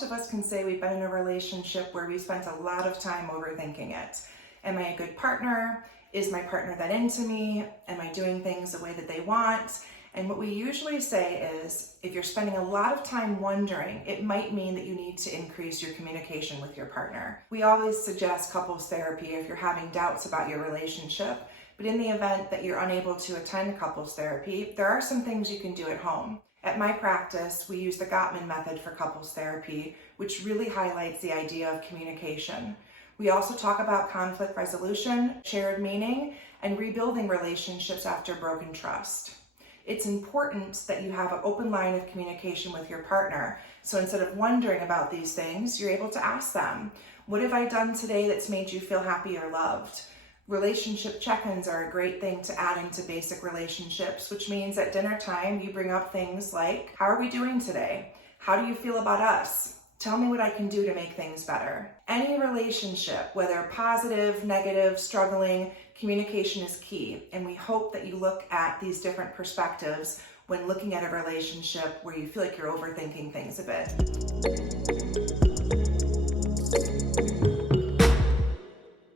most of us can say we've been in a relationship where we spent a lot of time overthinking it. Am I a good partner? Is my partner that into me? Am I doing things the way that they want? And what we usually say is, if you're spending a lot of time wondering, it might mean that you need to increase your communication with your partner. We always suggest couples therapy if you're having doubts about your relationship, but in the event that you're unable to attend couples therapy, there are some things you can do at home. At my practice, we use the Gottman method for couples therapy, which really highlights the idea of communication. We also talk about conflict resolution, shared meaning, and rebuilding relationships after broken trust. It's important that you have an open line of communication with your partner. So instead of wondering about these things, you're able to ask them, what have I done today that's made you feel happy or loved? Relationship check-ins are a great thing to add into basic relationships, which means at dinner time, you bring up things like, how are we doing today? How do you feel about us? Tell me what I can do to make things better. Any relationship, whether positive, negative, struggling, communication is key. And we hope that you look at these different perspectives when looking at a relationship where you feel like you're overthinking things a bit.